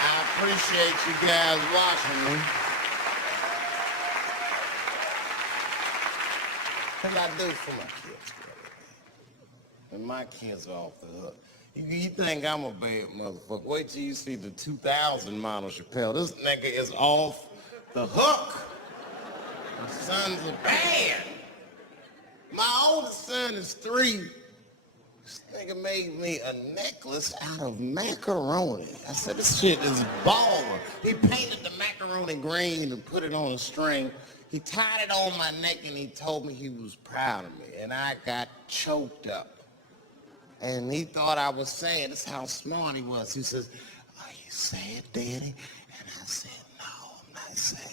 I appreciate you guys watching me. What I do for my kids, brother. And my kids are off the hook. You think I'm a bad motherfucker. Wait till you see the 2000 model Chappelle. This nigga is off the hook. My sons are bad. My oldest son is 3. This nigga made me a necklace out of macaroni. I said, this shit is baller. He painted the macaroni green and put it on a string. He tied it on my neck and he told me he was proud of me. And I got choked up. And he thought I was sad. That's how smart he was. He says, are you sad, Daddy? And I said, no, I'm not sad.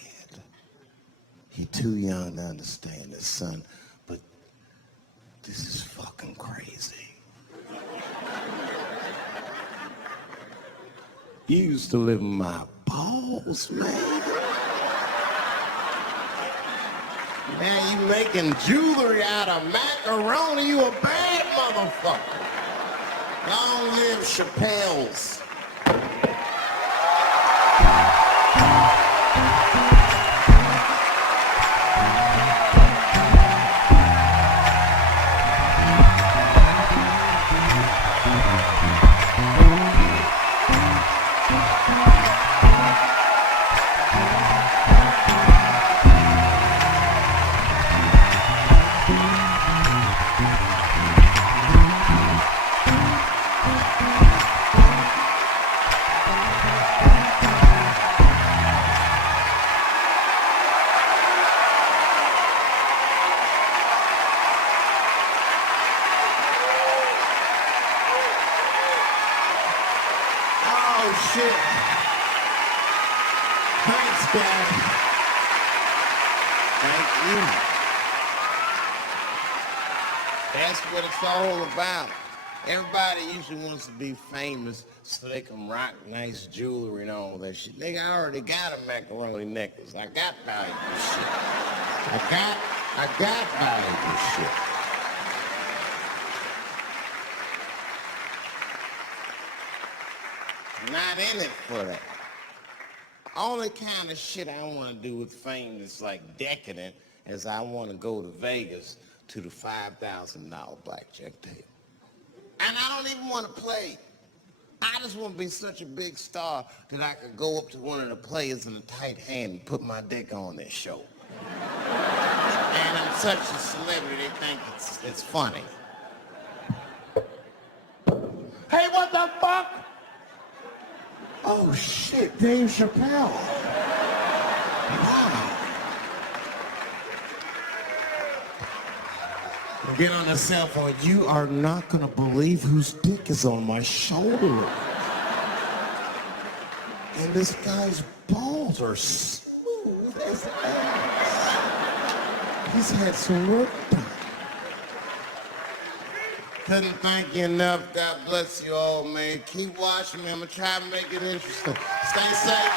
He too young to understand this, son. But this is fucking crazy. You used to live in my balls, man. Man, you making jewelry out of macaroni. You a bad motherfucker. Long live Chappelle's. Shit. Thanks, guys. Thank you. That's what it's all about. Everybody usually wants to be famous so they can rock nice jewelry and all that shit. Nigga, I already got a macaroni necklace. I got valuable shit. I got valuable shit. not in it for that. Only kind of shit I want to do with fame that's like decadent is I want to go to Vegas to the $5,000 blackjack table. And I don't even want to play. I just want to be such a big star that I could go up to one of the players in a tight hand and put my dick on their show. And I'm such a celebrity, they think it's funny. Hey, what the fuck? Oh shit, Dave Chappelle. Wow. Get on the cell phone. You are not gonna believe whose dick is on my shoulder. And this guy's balls are smooth as ass. He's had some work done. Couldn't thank you enough. God bless you all, man. Keep watching me. I'm going to try to make it interesting. Stay safe.